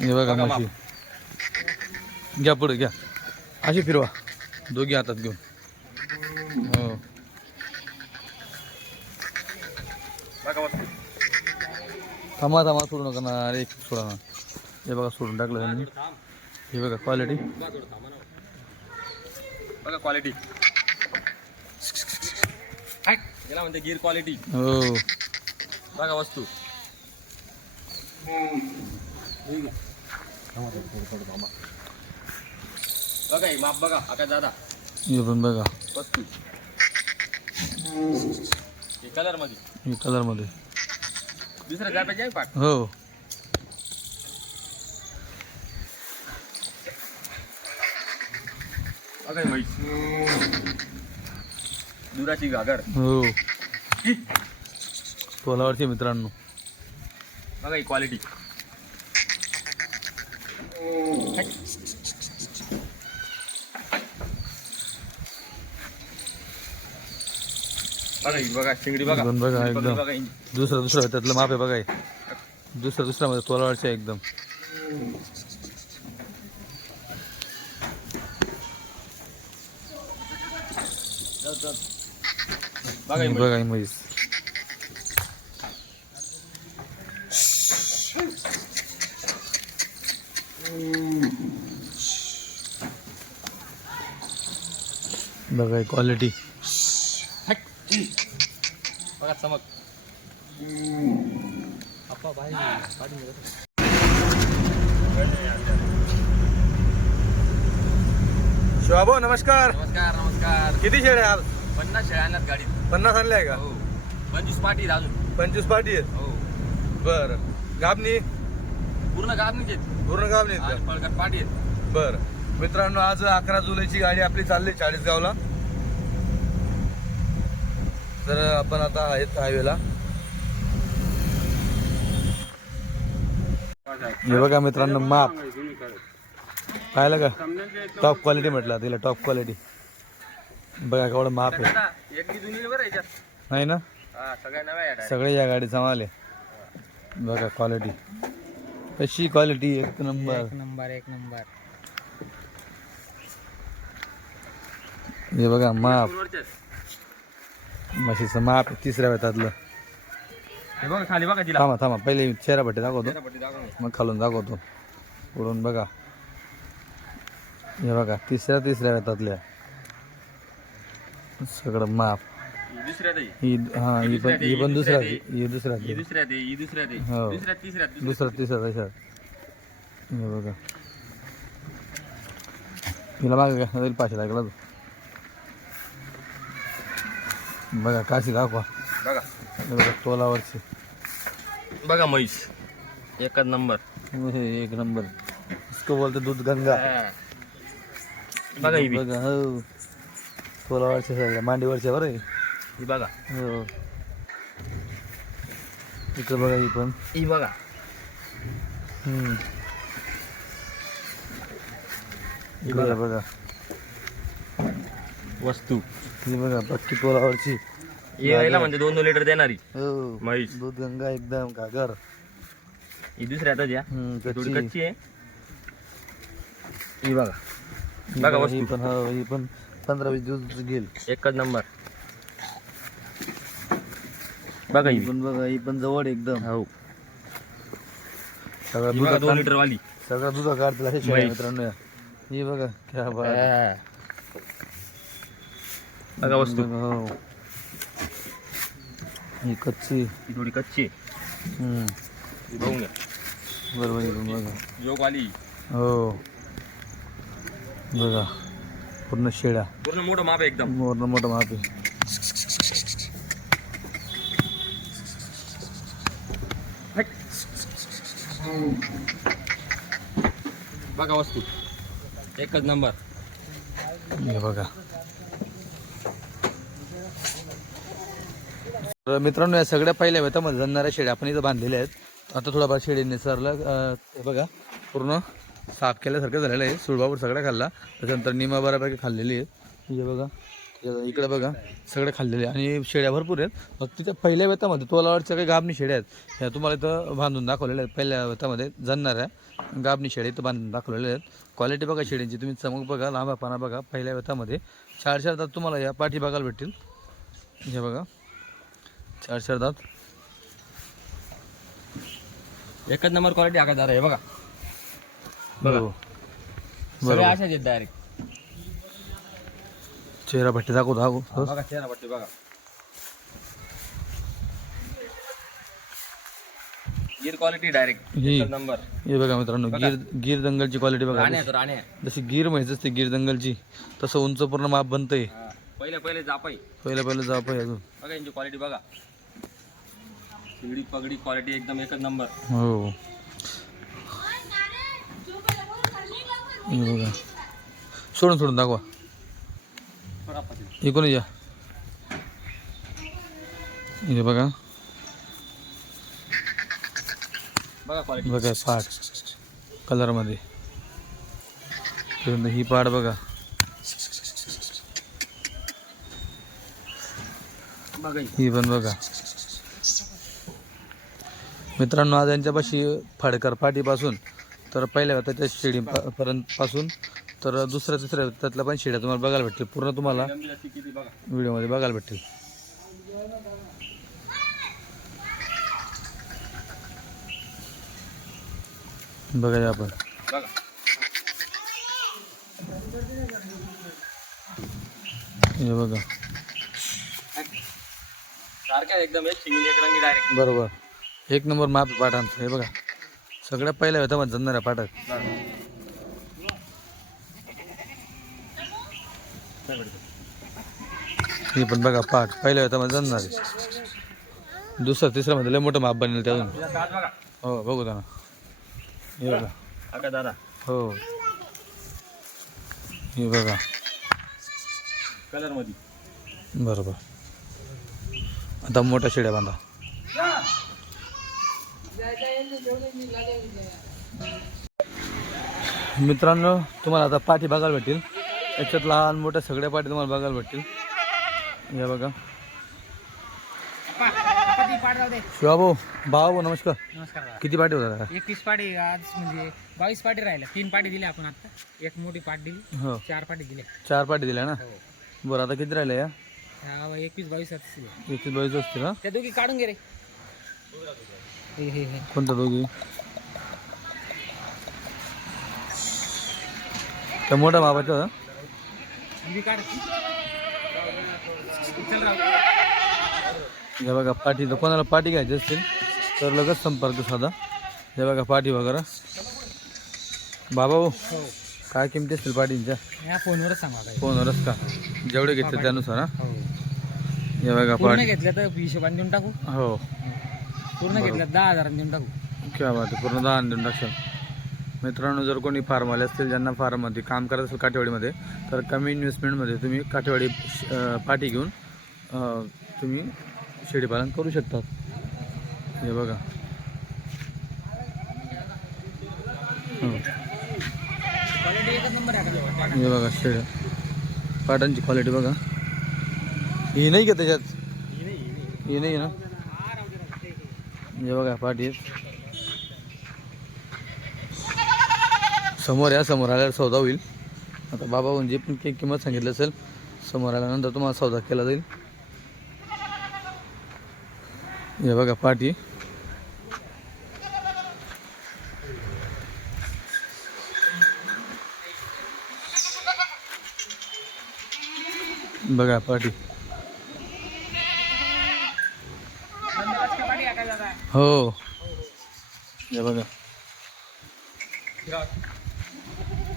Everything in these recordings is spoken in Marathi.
हे बघा म्हशी घ्या पुढे घ्या. अशी फिरवा. दोघी हातात घेऊन. हो. थांबा थांबा सोडू नका ना. अरे सोडा ना. हे बघा सोडून टाकलं त्यांनी. हे बघा क्वालिटी बघा क्वालिटी याला म्हणते गिर क्वालिटी हो. बघा वस्तू. बघा ही माप बघा आकाश दादा हे पण बघा. पस्तीस हे कलरमध्ये हे कलरमध्ये. दुसरं काय पाहिजे पाठ हो. बघा ही. म्हैस दुधाची घागर हो तोलावरचे मित्रांनो बघा ही क्वालिटी बघा ही बघा शिंगडी बघा पण बघा बघा एकदम बघा ही. दुसरं दुसरं त्यातलं माप आहे बघा हे. दुसरं दुसरं मध्ये तोलावरचे आहे एकदम बघा ही म्हैस. बघा ही म्हैस बघा क्वालिटी. बघा चमक. शिवाभाऊ नमस्कार. नमस्कार नमस्कार. किती शेड आहे आज? पन्नास शेळ्या आणल्यात गाडीत. पन्नास आणले आहे का? हो. पंचवीस पाठी आहेत अजून. पंचवीस पाठी आहेत? हो. बर. गाबनी? पूर्ण गाभणीचे आहेत. पूर्ण गाबनी आज पळकट पाठी आहेत. बर. मित्रांनो आज अकरा जुलैची गाडी आपली चालली चाळीसगावला. तर आपण आता आहेत हायवेला हे बघा मित्रांनो माप पाहिलं का? टॉप क्वालिटी म्हटलं तिला टॉप क्वालिटी बघा केवढं माप आहे. एक नाही ना? हा सगळे या माल आहे. बघा क्वालिटी कशी क्वालिटी एक नंबर नंबर एक नंबर हे बघा माप म्हशीचं माप तिसऱ्या वेतातलं. हे बघा खाली बघा तिला. थांबा थांबा. पहिले चेहरा भट्टी दाखवतो. पट्टी दाखव ना. मग खालून दाखवतो. पुढून बघा. हे बघा तिसऱ्या तिसऱ्या वेतातल्या. सगळं माप. ही दुसऱ्यात आहे. ही हा ही पण ही पण दुसऱ्या ही दुसऱ्या ही दुसऱ्यात आहे, ही. हो. तिसऱ्यात दुसऱ्यात. दुसरा तिसरा त्याच्यात हे बघा. हिला मागे का पाचशे लागला. तो बघा काशी दाखवा. बघा. बघा तोलावरची. बघा म्हैस. एकच नंबर. हे एक नंबर. इसको बोलते दूध गंगा. बघा ही बी. बघा हो. तोलावरचे सगळ्या मांडीवरच्या बरं आहे. ही बघा. हो. इकडं बघा ही पण. ही बघा. हम्म. इकडं बघा. वस्तू. ही बघा पक्की तोलावरची ही यायला म्हणजे दोन दोन लिटर देणारी. हो. म्हैस. दूध गंगा एकदम घागर. ही दुसऱ्यातच या हम्म, थोडी कच्ची. कच्ची आहे. ही बघा. बघा ही वस्तू. पण हो ही पण पंधरा वीस दिवस घेईल. एकच नंबर. बघा ही. ही. पण बघा ही पण जवळ एकदम. हो. सगळं ही बघा दूध दोन लिटर वाली सगळं दूध काढतील असे शेळ्या म्हैस. मित्रांनो. ही बघा क्या बात. बघा वस्तू. हो. ही कच्ची. ही थोडी कच्ची आहे. बघून घ्या. बरोबर बघा. जोग वाली हो. बघा. पूर्ण शेळ्या. पूर्ण मोठं माप आहे एकदम. मोठं मोठं माप आहे. बघा वस्तू. एकच नंबर. हे बघा. तर मित्रांनो या सगळ्या पहिल्या वेतामध्ये जणणाऱ्या शेड्या आपण इथं बांधलेल्या आहेत. आता थोडाफार शेडी निसरला ते बघा पूर्ण साफ केल्यासारखं झालेलं आहे. सुळबापूर सगळं खाल्ला. त्याच्यानंतर निमा बऱ्यापैकी खाल्लेली आहे हे बघा इकडे बघा सगळे खाल्लेले आणि शेळ्या भरपूर आहेत. मग तिच्या पहिल्या वेतामध्ये तोलावरच्या काही गाबणी शेळ्या आहेत. ह्या तुम्हाला इथं बांधून दाखवलेल्या आहेत. पहिल्या वेतामध्ये जणणाऱ्या गाबणी शेड्या इथं बांधून दाखवलेल्या आहेत. क्वालिटी बघा शेड्यांची. तुम्ही चमक बघा लांबापाना बघा. पहिल्या वेतामध्ये चार चार तुम्हाला या पाठी बघायला भेटतील. हे बघा. चार चार दात. एकच नंबर क्वालिटी आका दादा हे बघा. बघा. हो. अशाच आहेत डायरेक्ट चेहरा भट्टी दाखवू दाखवू. बघा चेहरा पट्टी बघा. Gir quality direct number. हे बघा मित्रांनो गिर गिर दंगलची क्वालिटी बघा. राणे आहे तो आहे. जशी गिर म्हैस असते गिर दंगलची तसं उंच पूर्ण माप बनतंय. पहिले पहिले जापाई. पहिलं पहिलं जा पाहिजे अजून. बघा यांची क्वालिटी बघा. शिगडी पगडी क्वालिटी एकदम एकच नंबर हो. हे बघा. सोडून सोडून दाखवा. इकडून या हे बघा. बघा क्वालिटी बघा पाट कलरमध्ये ही पाट बघा. ही. पण बघा. मित्रांनो आज यांच्यापाशी फाडकर पाटीपासून तर पहिल्या त्याच्या शेडी पर्यंत पासून तर दुसऱ्या तिसऱ्या त्यातल्या पण शेड्या तुम्हाला बघायला भेटतील. पूर्ण तुम्हाला व्हिडिओमध्ये बघायला भेटतील. बघा या आपण. हे बघा. सारख्या एकदम एक शिंगली एक रंगी डायरेक्ट बरोबर. एक नंबर माप आहे पाठांचं हे बघा. सगळ्या पहिल्या होत्या मग जमणाऱ्या पाठात हे पण बघा पाठ पहिल्या होत्या मग जमणारे दुसरं तिसरं मध्ये लय मोठं माप बनेल त्यातून हो बघू ना हे बघा. दादा. हो. हे बघा. कलरमध्ये बरोबर. आता मोठ्या शेड्या बांधा. मित्रांनो तुम्हाला आता पाठी बघायला भेटतील याच्यात लहान मोठ्या सगळ्या पाठी तुम्हाला बघायला भेटतील या बघा. शिवाभाऊ भाऊ नमस्कार. नमस्कार किती पाठी होता एकतीस पाटी आज म्हणजे बावीस पाटी राहिल्या. तीन पाटी दिल्या आपण आता. एक मोठी पाट दिली. हो. चार पाटी दिल्या. चार पाठी दिल्या ना? बरं आता किती राहिल्या या? ह्या एकवीस बावीस दिल्या. एकवीस बावीस असतील ना त्या दोघी काढून घे रे. हे हे हे. कोणत्या दोघी? त्या मोठ्या बाबाच्या? ही काढ. चल राव. हे बघा पाठी तर कोणाला पाठी घ्यायची असतील तर लगेच संपर्क साधा. हे बघा पाठी वगैरे. बाबा भाऊ हो. काय किमती असतील पाठींच्या? फोनवरच सांगा फोनवरच का? जेवढे घेतले त्यानुसार हा. हो बघा पूर्ण घेतल्या तर हिशोबाने देऊन टाकू. हो. पूर्ण घेतल्या दहा हजारांनी देऊन टाकू. क्या बात आहे पूर्ण दहा देऊन टाकशाल. मित्रांनो जर कोणी फार्मवाले असतील ज्यांना फार्ममध्ये काम करत असेल काठेवाडीमध्ये तर कमी इन्व्हेस्टमेंटमध्ये तुम्ही काठेवाडी अं, पाठी घेऊन अं, तुम्ही शेळीपालन करू शकतात हे बघा. हो. क्वालिटी एकच नंबर आहे का? हे बघा शेळ्या पाटांची क्वालिटी बघा. ही नाही का त्याच्यात? ही नाही ना? हे बघा पाठी. समोर या समोर आल्यावर सौदा होईल. आता बाबा म्हणजे पण काही किंमत सांगितलं असेल समोर आल्यानंतर तुम्हाला सौदा केला जाईल. हे बघा पाठी. बघा पाठी संध्याकाळची पाटी आहे का दादा? हो. हे बघा.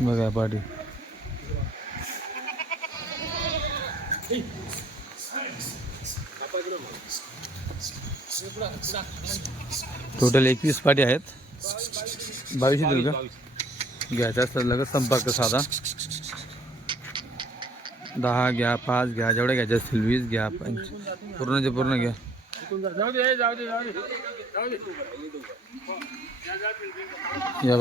बघा पाठी टोटल एकवीस पाटी आहेत. बावीस येतील का? घ्यायचा असतात लगेच संपर्क साधा. दहा घ्या पाच घ्या जेवढ्या घ्यायच्या असतील वीस घ्या पंच पूर्णचे पूर्ण घ्या. या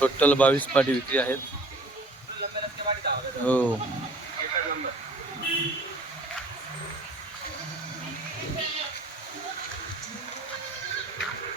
टोटल बावीस पाटी विक्री आहेत. हो.